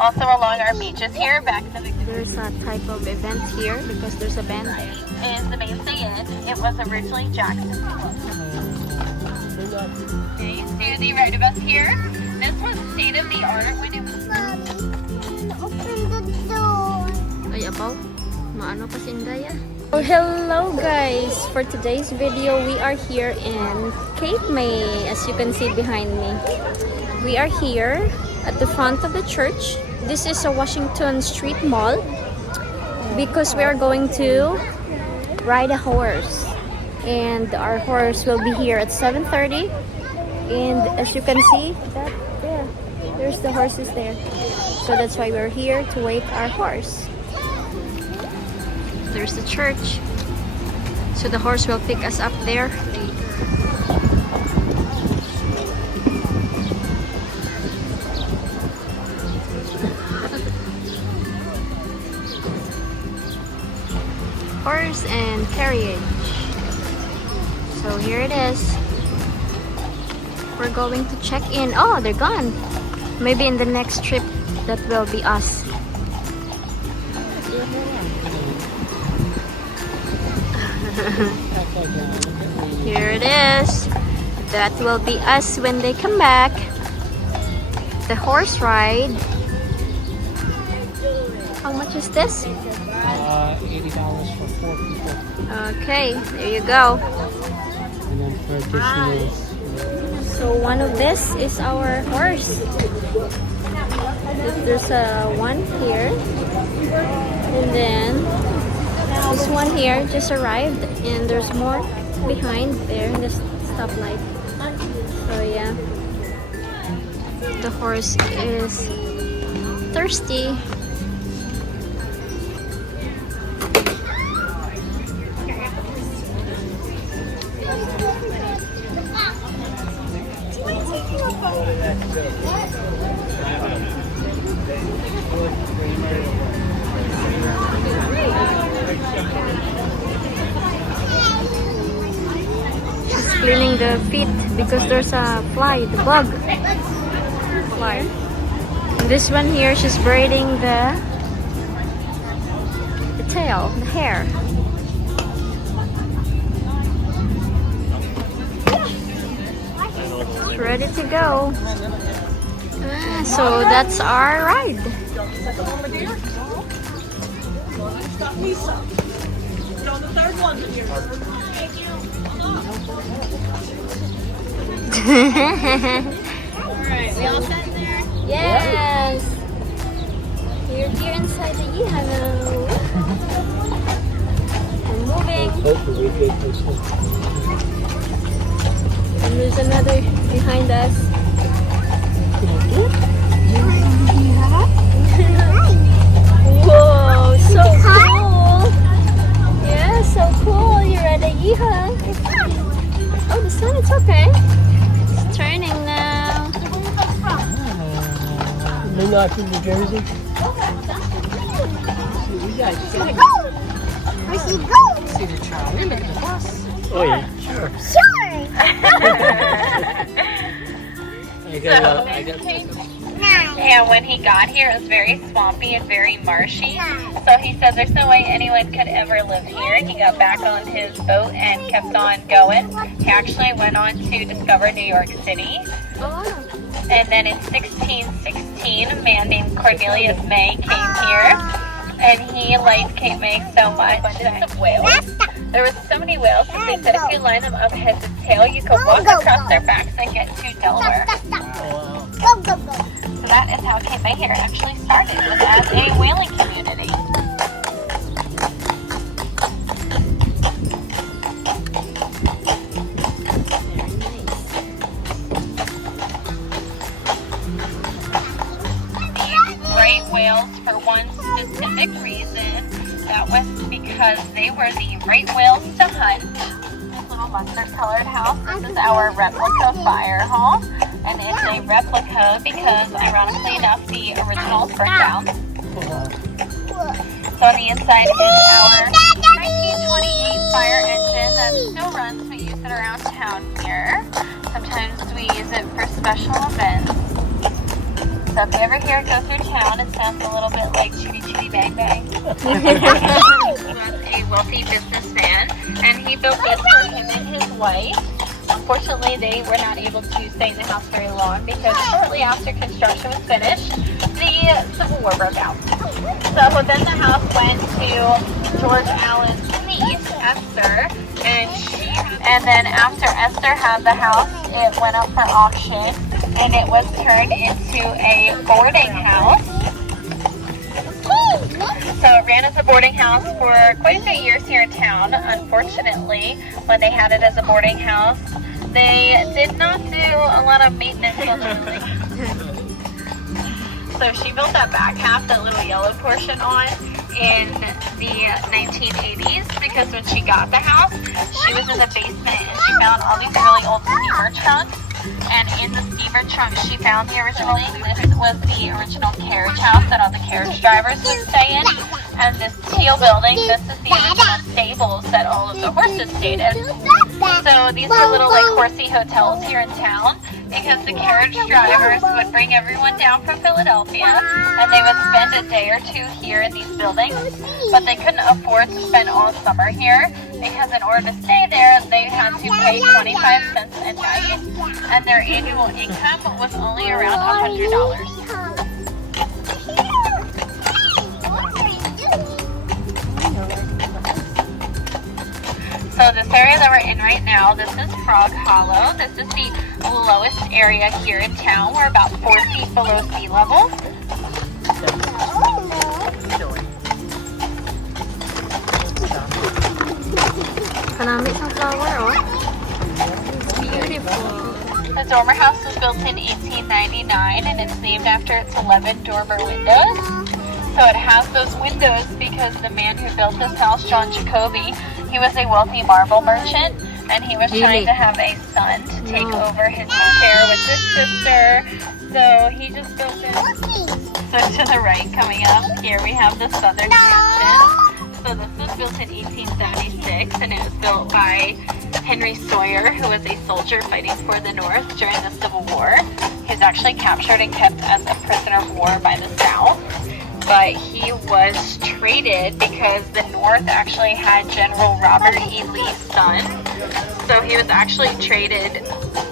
Also along our beaches here, back in the There's a type of event here because there's a band there. is the Mainstay Inn. It was originally Jackson. Okay, see the right of us here? This was state of the art when it was. Open the door. Ay, abaw. Maano pa sindaya? Oh, hello guys! For today's video, we are here in Cape May, as you can see behind me. We are here at the front of the church. This is a Washington Street Mall because we are going to ride a horse. And our horse will be here at 7:30. And as you can see, there's the horses there. So that's why we're here to wait our horse. There's the church. So the horse will pick us up there later. Horse and carriage. So here it is. We're going to check in. Oh, they're gone. Maybe in the next trip that will be us. Here it is. That will be us when they come back. The horse ride. How much is this? $80 for 4 people. Okay, there you go. And then for additional. So one of this is our horse. There's a one here. And then this one here just arrived. And there's more behind there in the stoplight. So yeah. The horse is thirsty. She's cleaning the feet because there's a fly, the bug fly. And this one here, she's braiding the tail, the hair. It's ready to go. So that's our ride. Alright, we all set in there? Yes. We're here inside the Yihano. We're moving. And there's another behind us. Whoa, so cool! Yeah, so cool. You're at a Yeehaw. Oh, the sun, it's okay. It's turning now. They're not in New Jersey. Where's he going? See the trolley, look at the bus. Oh yeah, sure. Sure. I got And when he got here, it was very swampy and very marshy. So he said there's no way anyone could ever live here. He got back on his boat and kept on going. He actually went on to discover New York City. And then in 1616, a man named Cornelius May came here. And he liked Cape May so much. Abundance of whales. There were so many whales that they said if you line them up head to tail, you could walk across their backs and get to Delaware. Go, go, go. So that is how Cape May here actually started, was as a whaling community. These right whales for one specific reason. That was because they were the right whales to hunt. This little mustard-colored house. This is our replica fire hall. And it's a replica because, ironically enough, the originals burnt down. So on the inside is our 1928 fire engine that still runs. We use it around town here. Sometimes we use it for special events. So if you ever hear it go through town, it sounds a little bit like chitty chitty bang bang. He was a wealthy businessman, and he built this for him and his wife. Unfortunately, they were not able to stay in the house very long because shortly after construction was finished, the Civil War broke out. So then the house went to George Allen's niece, Esther, and then after Esther had the house, it went up for auction, and it was turned into a boarding house. So it ran as a boarding house for quite a few years here in town. Unfortunately, when they had it as a boarding house, they did not do a lot of maintenance on the building. So she built that back half, that little yellow portion on, in the 1980s, because when she got the house, she was in the basement and she found all these really old steamer trunks. And in the steamer trunk, she found the original English. It was the original carriage house that all the carriage drivers would stay in. And this teal building, this is the original stables that all of the horses stayed in. So these were little like horsey hotels here in town, because the carriage drivers would bring everyone down from Philadelphia and they would spend a day or two here in these buildings, but they couldn't afford to spend all summer here, because in order to stay there they had to pay 25 cents a night, and their annual income was only around $100. So this area that we're in right now, this is Frog Hollow. This is the lowest area here in town. We're about 4 feet below sea level. Kanami sa flower, oh. Beautiful. The dormer house was built in 1899, and it's named after its 11 dormer windows. So it has those windows because the man who built this house, John Jacoby, he was a wealthy marble merchant, and he was trying to have a son to take over his share with his sister. So he just built it. So to the right, coming up here, we have the Southern Mansion. So this was built in 1876, and it was built by Henry Sawyer, who was a soldier fighting for the North during the Civil War. He was actually captured and kept as a prisoner of war by the South. But he was traded because the North actually had General Robert E. Lee's son. So he was actually traded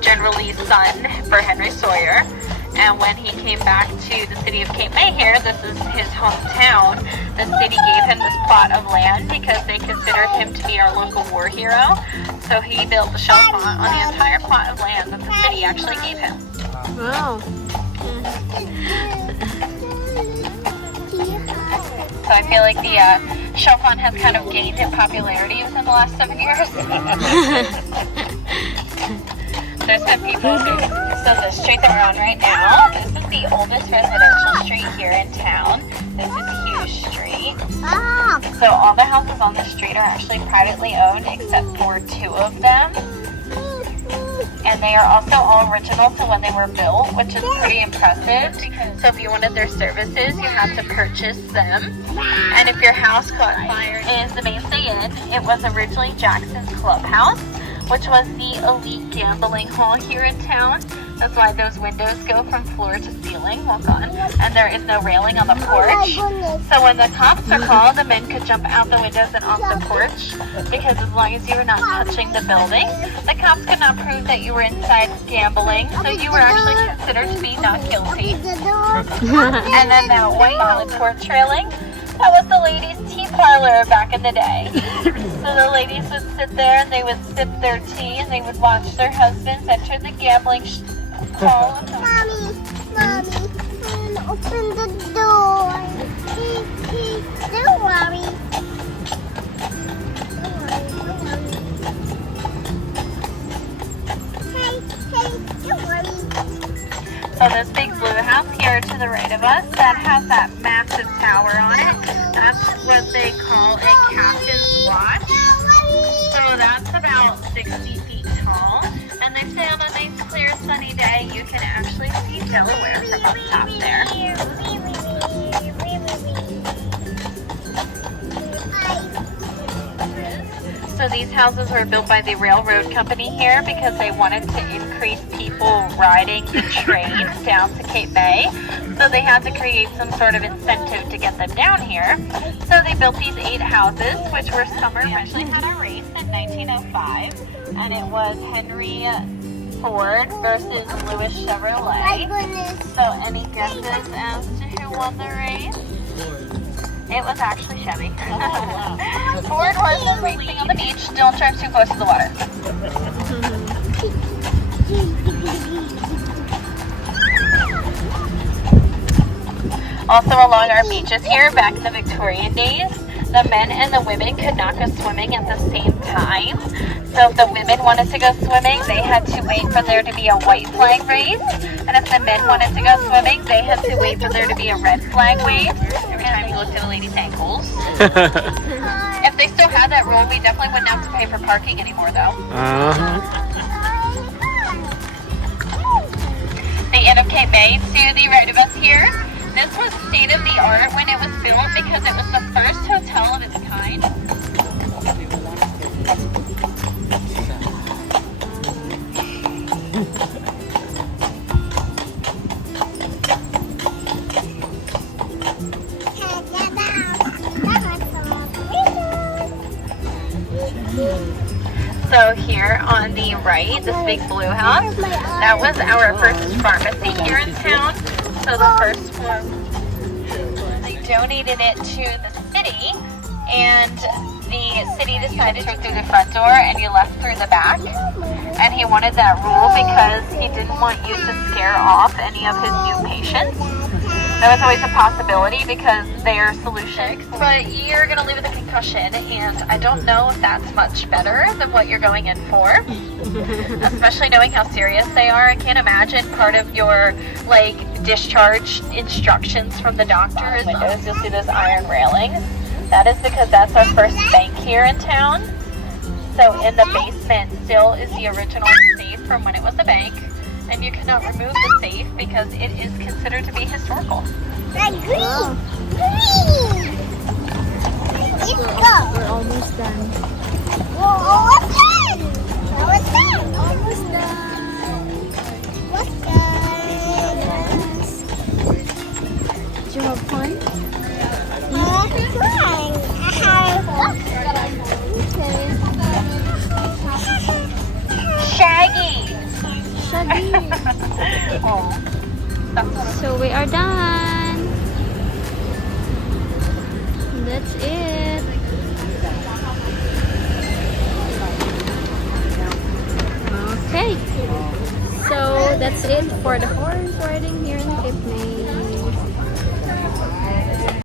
General Lee's son for Henry Sawyer. And when he came back to the city of Cape May here, this is his hometown, the city gave him this plot of land because they considered him to be our local war hero. So he built the shell font on the entire plot of land that the city actually gave him. Wow. So I feel like the shell font has kind of gained in popularity within the last 7 years. There's been people who, so the street that we're on right now, this is the oldest residential street here in town. This is a huge street. So all the houses on this street are actually privately owned except for 2 of them. And they are also all original to when they were built, which is pretty impressive. So if you wanted their services, you had to purchase them. And if your house caught fire, is the Mainstay Inn. It was originally Jackson's Clubhouse, which was the elite gambling hall here in town. That's why those windows go from floor to ceiling. Walk on. And there is no railing on the porch. So when the cops are called, the men could jump out the windows and off the porch, because as long as you were not touching the building, the cops could not prove that you were inside gambling. So you were actually considered to be not guilty. And then that white solid porch railing, that was the ladies' tea parlor back in the day. So the ladies would sit there and they would sip their tea and they would watch their husbands enter the gambling hall. Mommy, open the door. Don't worry. Hey, don't worry. So this big blue house here to the right of us, that has that massive tower on it. That's what they call a captain's watch. So that's about 60 feet tall. And they say on a nice clear sunny day, you can actually see Delaware from up top there. So these houses were built by the railroad company here because they wanted to increase people riding the trains down to Cape May. So they had to create some sort of incentive to get them down here. So they built these 8 houses, which were summer. We actually had a race in 1905, and it was Henry Ford versus Louis My Chevrolet. goodness. So any guesses as to who won the race? It was actually Chevy. Ford was racing on the beach. Don't drive too close to the water. Also along our beaches here, back in the Victorian days, the men and the women could not go swimming at the same time. So if the women wanted to go swimming, they had to wait for there to be a white flag raised. And if the men wanted to go swimming, they had to wait for there to be a red flag waved. Every time you looked at a lady's ankles. If they still had that rule, we definitely wouldn't have to pay for parking anymore though. The Inn of Cape May to the right of us here. This was state of the art when it was built because it was the first hotel of its kind. So here on the right, this big blue house, that was our first pharmacy here in town. So the first one, they donated it to the city, and the city decided to go through the front door and you left through the back. And he wanted that rule because he didn't want you to scare off any of his new patients. That was always a possibility because their solution, but you're going to leave with a concussion, and I don't know if that's much better than what you're going in for, especially knowing how serious they are. I can't imagine part of your discharge instructions from the doctor is you'll see those iron railings. That is because that's our first bank here in town. So in the basement still is the original safe from when it was a bank. And you cannot remove the safe because it is considered to be historical. Like green. Green. Let's go. We're almost done. We're almost done. Almost done. Almost done. Almost done. Did you have fun? Shaggy! Shaggy. Oh. So we are done. That's it. Okay. So that's it for the horse riding here.